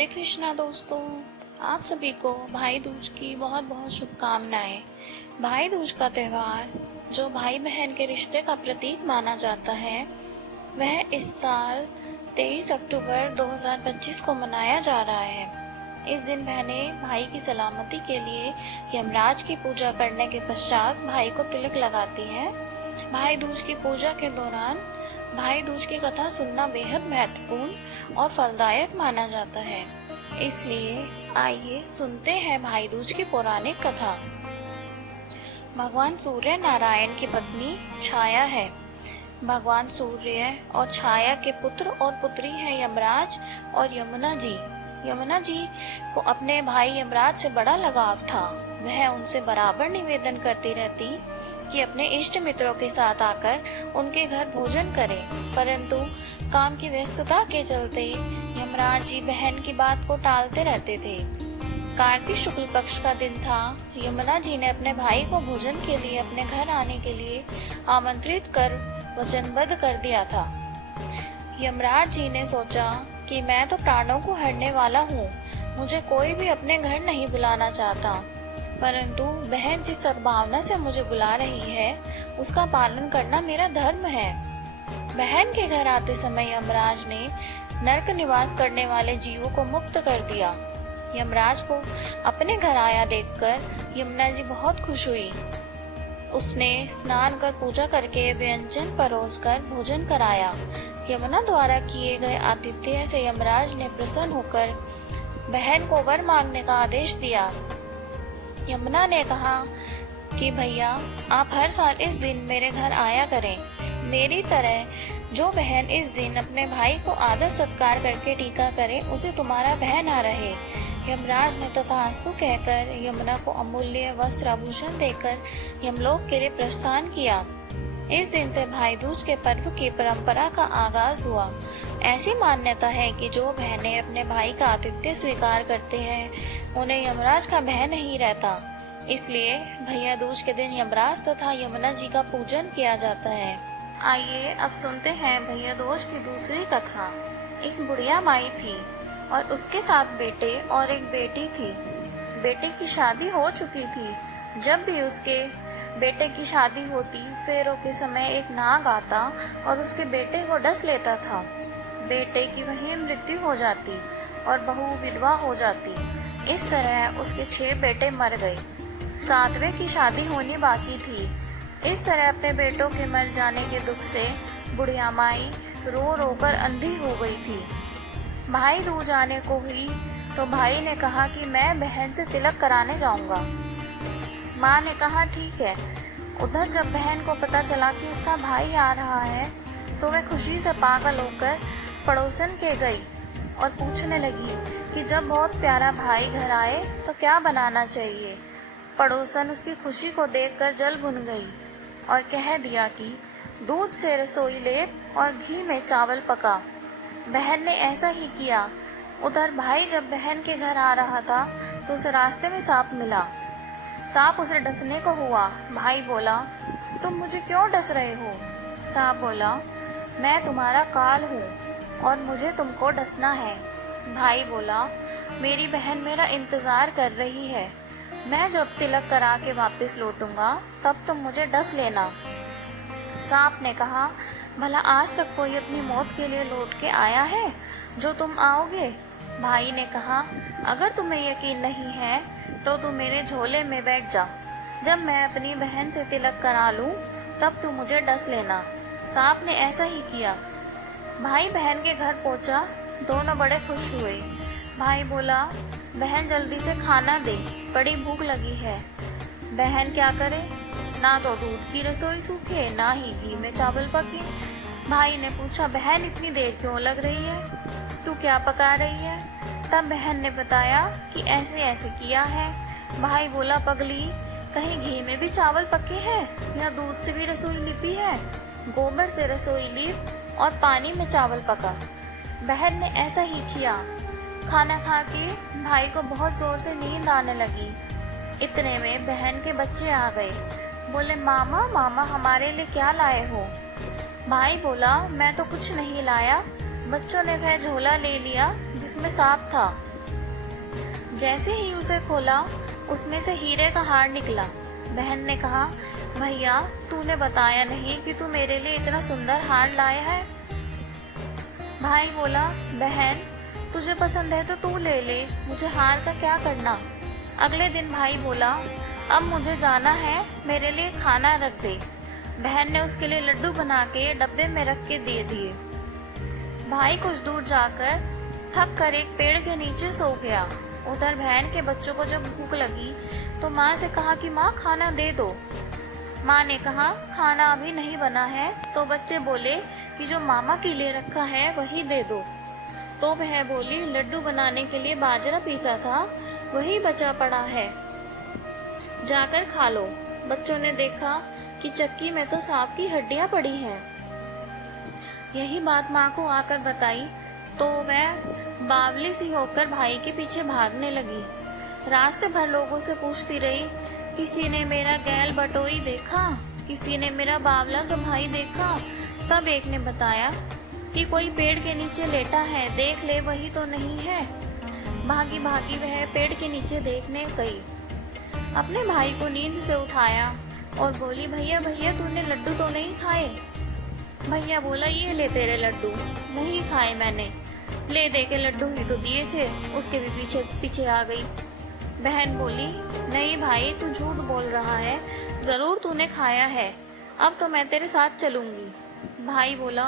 राधे कृष्णा दोस्तों, आप सभी को भाई दूज की बहुत बहुत शुभकामनाएं। भाई दूज का त्यौहार जो भाई बहन के रिश्ते का प्रतीक माना जाता है, वह इस साल 23 अक्टूबर 2025 को मनाया जा रहा है। इस दिन बहनें भाई की सलामती के लिए यमराज की पूजा करने के पश्चात भाई को तिलक लगाती हैं। भाई दूज की पूजा के दौरान भाई दूज की कथा सुनना बेहद महत्वपूर्ण और फलदायक माना जाता है। इसलिए आइए सुनते हैं भाई दूज की पौराणिक कथा। भगवान सूर्य नारायण की पत्नी छाया है। भगवान सूर्य और छाया के पुत्र और पुत्री हैं यमराज और यमुना जी। यमुना जी को अपने भाई यमराज से बड़ा लगाव था। वह उनसे बराबर निवेदन करती रहती कि अपने इष्ट मित्रों के साथ आकर उनके घर भोजन करें, परंतु काम की व्यस्तता के चलते यमराज जी बहन की बात को टालते रहते थे। कार्तिक शुक्ल पक्ष का दिन था। यमुना जी ने अपने भाई को भोजन के लिए अपने घर आने के लिए आमंत्रित कर वचनबद्ध कर दिया था। यमराज जी ने सोचा कि मैं तो प्राणों को हरने वाला हूँ, मुझे कोई भी अपने घर नहीं बुलाना चाहता, परंतु बहन जिस सद्भावना से मुझे बुला रही है उसका पालन करना मेरा धर्म है। बहन के घर आते समय यमराज ने नरक निवास करने वाले जीवों को मुक्त कर दिया। यमराज को अपने घर आया देखकर यमुना जी बहुत खुश हुई। उसने स्नान कर पूजा करके व्यंजन परोसकर भोजन कराया। यमुना द्वारा किए गए आतिथ्य से यमराज ने प्रसन्न होकर बहन को वर मांगने का आदेश दिया। यमुना ने कहा कि भैया, आप हर साल इस दिन मेरे घर आया करें। मेरी तरह जो बहन इस दिन अपने भाई को आदर सत्कार करके टीका करे, उसे तुम्हारा बहना रहे। यमराज ने तथास्तु कहकर यमुना को अमूल्य वस्त्र आभूषण देकर यमलोक के लिए प्रस्थान किया। इस दिन से भाई दूज के पर्व की परंपरा का आगाज हुआ। ऐसी मान्यता है कि जो बहनें अपने भाई का आतिथ्य स्वीकार करते हैं उन्हें यमराज का भय नहीं रहता। इसलिए भैया दूज के दिन यमराज तथा यमुना जी का पूजन किया जाता है। आइए अब सुनते हैं भैया दूज की दूसरी कथा। एक बुढ़िया माई थी और उसके साथ बेटे और एक बेटी थी। बेटे की शादी हो चुकी थी। जब भी उसके बेटे की शादी होती, फेरों के समय एक नाग आता और उसके बेटे को डस लेता था। बेटे की वहीं मृत्यु हो जाती और बहू विधवा हो जाती। इस तरह उसके 6 बेटे मर गए। 7वें की शादी होनी बाकी थी। इस तरह अपने बेटों के मर जाने के दुख से बुढ़िया माई रो रो कर अंधी हो गई थी। भाई दूज आने को हुई तो भाई ने कहा कि मैं बहन से तिलक कराने जाऊंगा। माँ ने कहा ठीक है। उधर जब बहन को पता चला कि उसका भाई आ रहा है तो वह खुशी से पागल होकर पड़ोसन के गई और पूछने लगी कि जब बहुत प्यारा भाई घर आए तो क्या बनाना चाहिए। पड़ोसन उसकी खुशी को देखकर जल भुन गई और कह दिया कि दूध से रसोई ले और घी में चावल पका। बहन ने ऐसा ही किया। उधर भाई जब बहन के घर आ रहा था तो उसे रास्ते में सांप मिला। सांप उसे डसने को हुआ। भाई बोला, तुम मुझे क्यों डस रहे हो? सांप बोला, मैं तुम्हारा काल हूँ और मुझे तुमको डसना है। भाई बोला, मेरी बहन मेरा इंतजार कर रही है। मैं जब तिलक करा के वापस लौटूंगा तब तुम मुझे डस लेना। सांप ने कहा, भला आज तक कोई अपनी मौत के लिए लौट के आया है जो तुम आओगे? भाई ने कहा, अगर तुम्हें यकीन नहीं है तो तुम मेरे झोले में बैठ जा। जब मैं अपनी बहन से तिलक करा लूं तब तुम मुझे डस लेना। सांप ने ऐसा ही किया। भाई बहन के घर पहुंचा। दोनों बड़े खुश हुए। भाई बोला, बहन जल्दी से खाना दे, बड़ी भूख लगी है। बहन क्या करे, ना तो दूध की रसोई सूखे ना ही घी में चावल पके। भाई ने पूछा, बहन इतनी देर क्यों लग रही है, तू क्या पका रही है? तब बहन ने बताया कि ऐसे ऐसे किया है। भाई बोला, पगली, कहीं घी में भी चावल पके हैं या दूध से भी रसोई लिपी है? गोबर से रसोई लीप और पानी में चावल पका। बहन ने ऐसा ही किया। खाना खा के भाई को बहुत जोर से नींद आने लगी। इतने में बहन के बच्चे आ गए। बोले, मामा मामा हमारे लिए क्या लाए हो? भाई बोला, मैं तो कुछ नहीं लाया, बच्चों ने वह झोला ले लिया जिसमें सांप था। जैसे ही उसे खोला, उसमें से हीरे का हार निकला। बहन ने कहा, भैया तूने बताया नहीं कि तू मेरे लिए इतना सुंदर हार लाया है। भाई बोला, बहन तुझे पसंद है तो तू ले ले, मुझे हार का क्या करना। अगले दिन भाई बोला, अब मुझे जाना है, मेरे लिए खाना रख दे। बहन ने उसके लिए लड्डू बना के डब्बे में रख के दे दिए। भाई कुछ दूर जाकर थक कर एक पेड़ के नीचे सो गया। उधर बहन के बच्चों को जब भूख लगी तो माँ से कहा कि माँ खाना दे दो। माँ ने कहा, खाना अभी नहीं बना है। तो बच्चे बोले कि जो मामा के लिए रखा है वही दे दो। तो वह बोली, लड्डू बनाने के लिए बाजरा पीसा था, वही बचा पड़ा है, जाकर खा लो। बच्चों ने देखा कि चक्की में तो सांप की हड्डियां पड़ी हैं। यही बात माँ को आकर बताई तो वह बावली सी होकर भाई के पीछे भागने लगी। रास्ते भर लोगों से पूछती रही, किसी ने मेरा गैल बटोई देखा, किसी ने मेरा बावला सा भाई देखा। तब एक ने बताया कि कोई पेड़ के नीचे लेटा है, देख ले वही तो नहीं है। भागी भागी वह पेड़ के नीचे देखने गई। अपने भाई को नींद से उठाया और बोली, भैया भैया तूने लड्डू तो नहीं खाए। भैया बोला, ये ले तेरे लड्डू। नहीं खाए मैंने, ले दे के लड्डू ही तो दिए थे। उसके भी पीछे पीछे आ गई। बहन बोली, नहीं भाई तू झूठ बोल रहा है, जरूर तूने खाया है, अब तो मैं तेरे साथ चलूंगी। भाई बोला,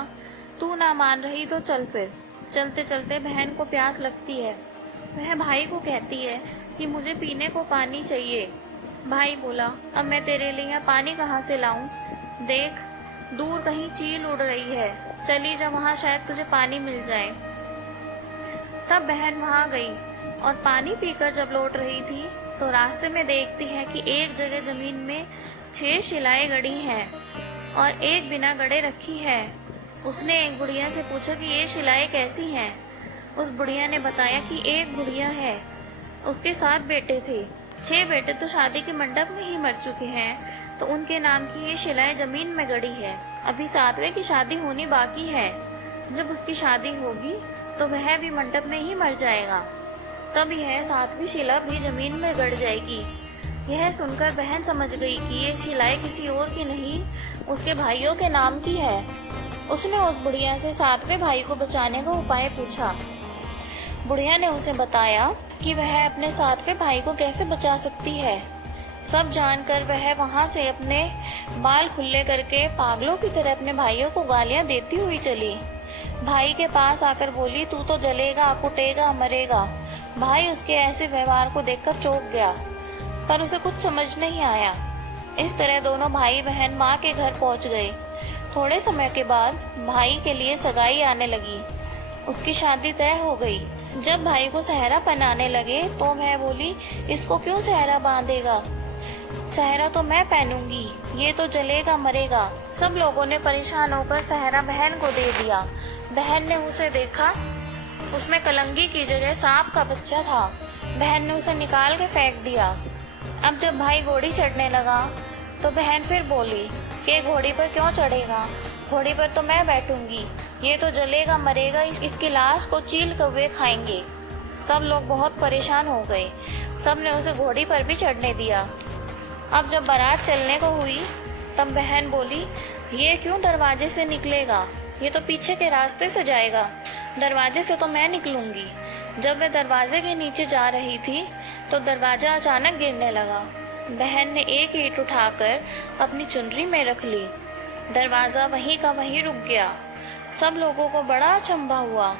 तू ना मान रही तो चल फिर। चलते चलते बहन को प्यास लगती है। वह भाई को कहती है कि मुझे पीने को पानी चाहिए। भाई बोला, अब मैं तेरे लिए यहाँ पानी कहाँ से लाऊं? देख दूर कहीं चील उड़ रही है, चली जा वहाँ, शायद तुझे पानी मिल जाए। तब बहन वहाँ गई और पानी पीकर जब लौट रही थी तो रास्ते में देखती है कि एक जगह जमीन में 6 शिलाएं गड़ी हैं और एक बिना गड़े रखी है। उसने एक बुढ़िया से पूछा कि ये शिलाएं कैसी हैं? उस बुढ़िया ने बताया कि एक बुढ़िया है, उसके 7 बेटे थे, 6 बेटे तो शादी के मंडप में ही मर चुके हैं, तो उनके नाम की ये शिलाएं जमीन में गड़ी है। अभी 7वें की शादी होनी बाकी है, जब उसकी शादी होगी तो वह भी मंडप में ही मर जाएगा, तब यह 7वीं शिला भी जमीन में गड़ जाएगी। यह सुनकर बहन समझ गई कि ये शिलाएं किसी और की नहीं, उसके भाइयों के नाम की है। उसने उस बुढ़िया से 7वें भाई को बचाने का उपाय पूछा। बुढ़िया ने उसे बताया कि वह अपने 7वें भाई को कैसे बचा सकती है। सब जानकर वह वहां से अपने बाल खुले करके पागलों की तरह अपने भाइयों को गालियां देती हुई चली। भाई के पास आकर बोली, तू तो जलेगा, कुटेगा, मरेगा। भाई उसके ऐसे व्यवहार को देखकर चौंक गया, पर उसे कुछ समझ नहीं आया। इस तरह दोनों भाई बहन माँ के घर पहुँच गए। थोड़े समय के बाद भाई के लिए सगाई आने लगी, उसकी शादी तय हो गई। जब भाई को सेहरा पहनाने लगे तो वह बोली, इसको क्यों सेहरा बांधेगा? सेहरा तो मैं पहनूंगी, ये तो जलेगा मरेगा। सब लोगों ने परेशान होकर सेहरा बहन को दे दिया। बहन ने उसे देखा, उसमें कलंगी की जगह सांप का बच्चा था। बहन ने उसे निकाल के फेंक दिया। अब जब भाई घोड़ी चढ़ने लगा तो बहन फिर बोली कि घोड़ी पर क्यों चढ़ेगा, घोड़ी पर तो मैं बैठूंगी, ये तो जलेगा मरेगा, इसकी लाश को चील कौवे खाएंगे। सब लोग बहुत परेशान हो गए, सब ने उसे घोड़ी पर भी चढ़ने दिया। अब जब बारात चलने को हुई तब बहन बोली, ये क्यों दरवाजे से निकलेगा, ये तो पीछे के रास्ते से जाएगा, दरवाजे से तो मैं निकलूंगी। जब वह दरवाजे के नीचे जा रही थी तो दरवाजा अचानक गिरने लगा। बहन ने एक ईंट उठाकर अपनी चुनरी में रख ली, दरवाजा वहीं का वहीं रुक गया। सब लोगों को बड़ा अचंभा हुआ।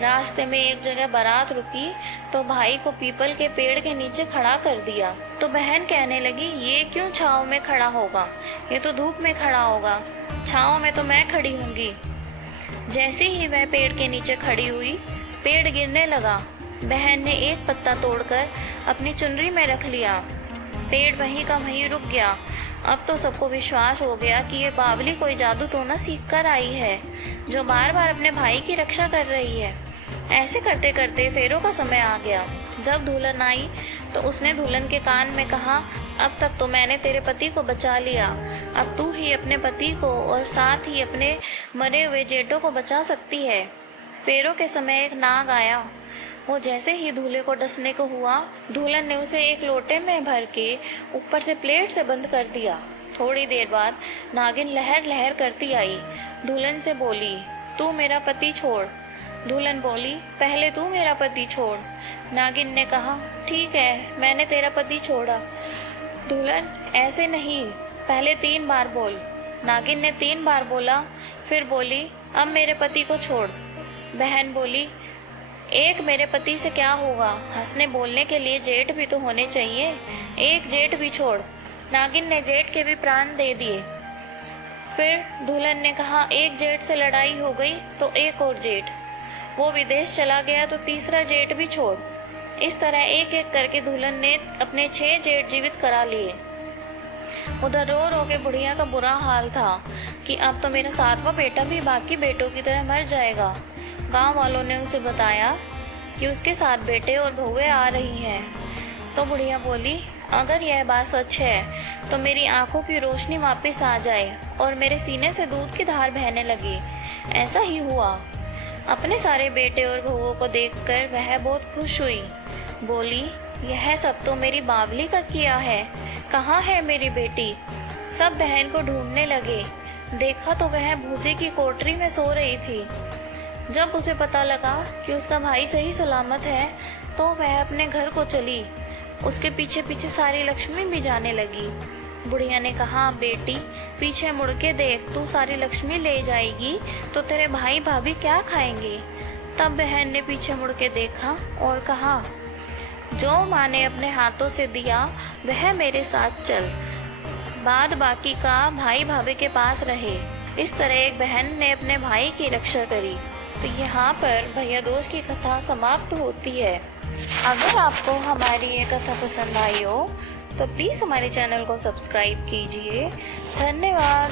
रास्ते में एक जगह बारात रुकी तो भाई को पीपल के पेड़ के नीचे खड़ा कर दिया। तो बहन कहने लगी, ये क्यों छांव में खड़ा होगा, ये तो धूप में खड़ा होगा, छांव में तो मैं खड़ी होंगी। जैसे ही वह पेड़ के नीचे खड़ी हुई, पेड़ गिरने लगा। बहन ने एक पत्ता तोड़कर अपनी चुनरी में रख लिया, पेड़ वहीं का वहीं रुक गया। अब तो सबको विश्वास हो गया कि ये बावली कोई जादू टोना सीख कर आई है, जो बार बार अपने भाई की रक्षा कर रही है। ऐसे करते करते फेरों का समय आ गया। जब दुल्हन आई तो उसने दुल्हन के कान में कहा, अब तक तो मैंने तेरे पति को बचा लिया, अब तू ही अपने पति को और साथ ही अपने मरे हुए जेठों को बचा सकती है। फेरों के समय एक नाग आया, वो जैसे ही दूल्हे को डसने को हुआ, दुल्हन ने उसे एक लोटे में भर के ऊपर से प्लेट से बंद कर दिया। थोड़ी देर बाद नागिन लहर लहर करती आई। दुल्हन से बोली, तू मेरा पति छोड़। दुल्हन बोली, पहले तू मेरा पति छोड़। नागिन ने कहा, ठीक है, मैंने तेरा पति छोड़ा। दुल्हन, ऐसे नहीं, पहले 3 बार बोल। नागिन ने 3 बार बोला, फिर बोली, अब मेरे पति को छोड़। बहन बोली, एक मेरे पति से क्या होगा, हंसने बोलने के लिए जेठ भी तो होने चाहिए, एक जेठ भी छोड़। नागिन ने जेठ के भी प्राण दे दिए। फिर दुल्हन ने कहा, एक जेठ से लड़ाई हो गई तो एक और जेठ, वो विदेश चला गया तो तीसरा जेठ भी छोड़। इस तरह एक एक करके दुल्हन ने अपने 6 जेठ जीवित करा लिए। उधर रो रो के बुढ़िया का बुरा हाल था कि अब तो मेरा 7वां बेटा भी बाकी बेटों की तरह मर जाएगा। गांव वालों ने उसे बताया कि उसके 7 बेटे और बहुएं आ रही हैं। तो बुढ़िया बोली, अगर यह बात सच है तो मेरी आंखों की रोशनी वापस आ जाए और मेरे सीने से दूध की धार बहने लगी। ऐसा ही हुआ। अपने सारे बेटे और बहुओं को देखकर वह बहुत खुश हुई। बोली, यह सब तो मेरी बावली का किया है, कहाँ है मेरी बेटी। सब बहन को ढूंढने लगे। देखा तो वह भूसे की कोठरी में सो रही थी। जब उसे पता लगा कि उसका भाई सही सलामत है तो वह अपने घर को चली। उसके पीछे पीछे सारी लक्ष्मी भी जाने लगी। बुढ़िया ने कहा, बेटी पीछे मुड़ के देख, तू सारी लक्ष्मी ले जाएगी तो तेरे भाई भाभी क्या खाएंगे। तब बहन ने पीछे मुड़ के देखा और कहा, जो माँ ने अपने हाथों से दिया वह मेरे साथ चल, बाद बाकी का भाई भाभी के पास रहे। इस तरह एक बहन ने अपने भाई की रक्षा करी। तो यहाँ पर भैया दूज की कथा समाप्त होती है। अगर आपको हमारी ये कथा पसंद आई हो तो प्लीज़ हमारे चैनल को सब्सक्राइब कीजिए। धन्यवाद।